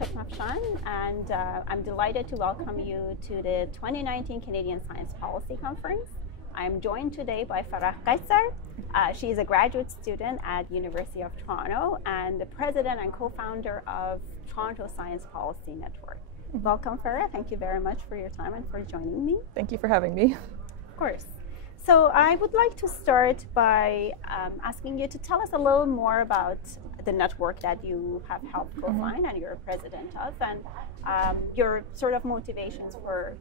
Tokhmafshan, and I'm delighted to welcome you to the 2019 Canadian Science Policy Conference. I'm joined today by Farah Qaisar. She is a graduate student at University of Toronto and the president and co-founder of Toronto Science Policy Network. Welcome, Farah. Thank you very much for your time and for joining me. Thank you for having me. Of course. So I would like to start by asking you to tell us a little more about the network that you have helped co-found and you're president of, and your sort of motivations for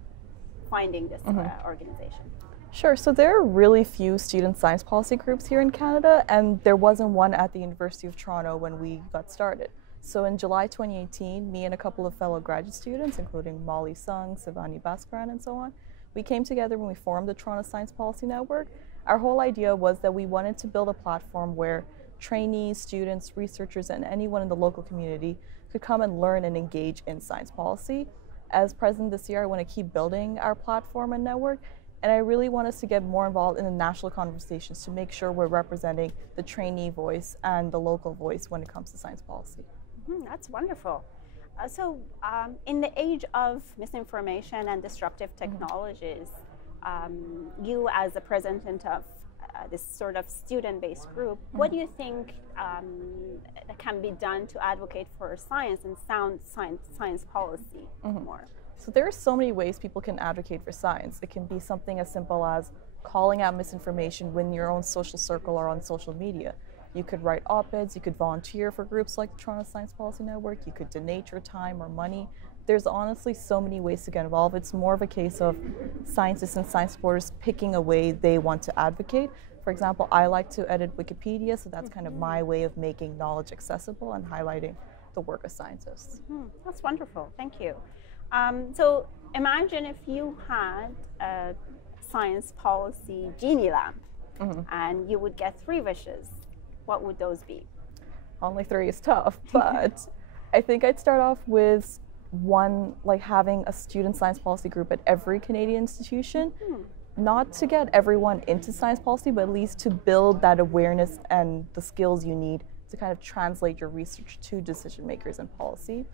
finding this organization. Sure. So there are really few student science policy groups here in Canada, and there wasn't one at the University of Toronto when we got started. So in July 2018, me and a couple of fellow graduate students, including Molly Sung, Savani Baskaran, and so on, we came together when we formed the Toronto Science Policy Network. Our whole idea was that we wanted to build a platform where trainees, students, researchers, and anyone in the local community could come and learn and engage in science policy. As president this year, I want to keep building our platform and network, and I really want us to get more involved in the national conversations to make sure we're representing the trainee voice and the local voice when it comes to science policy. That's wonderful. In the age of misinformation and disruptive technologies, you as the president of this sort of student-based group, what do you think that can be done to advocate for science and sound science policy more? So there are so many ways people can advocate for science. It can be something as simple as calling out misinformation within your own social circle or on social media. You could write op-eds, you could volunteer for groups like the Toronto Science Policy Network, you could donate your time or money. There's honestly so many ways to get involved. It's more of a case of scientists and science supporters picking a way they want to advocate. For example, I like to edit Wikipedia, so that's kind of my way of making knowledge accessible and highlighting the work of scientists. That's wonderful, thank you. So imagine if you had a science policy genie lamp and you would get 3 wishes. What would those be? Only 3 is tough, but I think I'd start off with one, like having a student science policy group at every Canadian institution. Not to get everyone into science policy, but at least to build that awareness and the skills you need to kind of translate your research to decision makers and policy.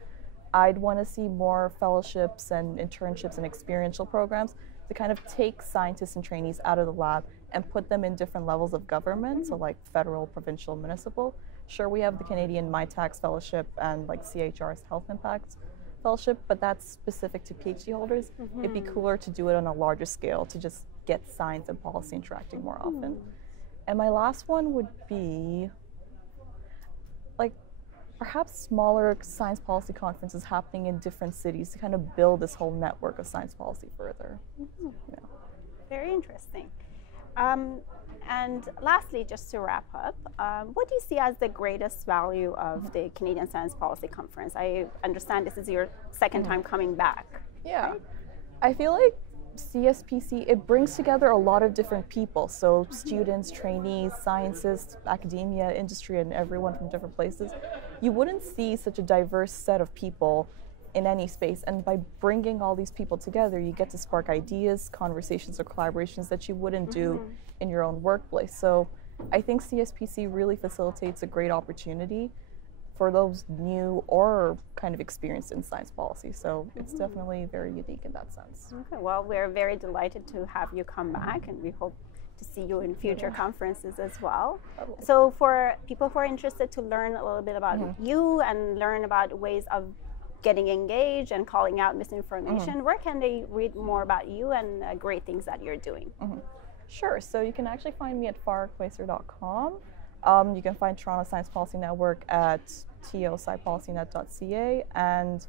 I'd want to see more fellowships and internships and experiential programs to kind of take scientists and trainees out of the lab and put them in different levels of government, so like federal, provincial, municipal. Sure, we have the Canadian MyTax Fellowship and like CHR's Health Impact Fellowship, but that's specific to PhD holders. It'd be cooler to do it on a larger scale to just get science and policy interacting more often. And my last one would be like perhaps smaller science policy conferences happening in different cities to kind of build this whole network of science policy further. Very interesting. And lastly, just to wrap up, what do you see as the greatest value of the Canadian Science Policy Conference? I understand this is your second time coming back. Yeah, right? I feel like CSPC, it brings together a lot of different people. So students, trainees, scientists, academia, industry, and everyone from different places. You wouldn't see such a diverse set of people in any space, and by bringing all these people together, you get to spark ideas, conversations, or collaborations that you wouldn't do in your own workplace. So I think CSPC really facilitates a great opportunity for those new or kind of experienced in science policy. So it's definitely very unique in that sense. Okay, well, we're very delighted to have you come back, and we hope to see you in future conferences as well. So for people who are interested to learn a little bit about you and learn about ways of getting engaged and calling out misinformation, where can they read more about you and great things that you're doing? Sure, so you can actually find me at farahqaisar.com. You can find Toronto Science Policy Network at toscipolicynet.ca, and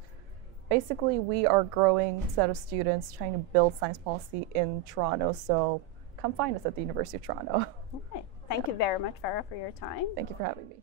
basically we are a growing set of students trying to build science policy in Toronto, so come find us at the University of Toronto. Okay. Thank you very much, Farah, for your time. Thank you for having me.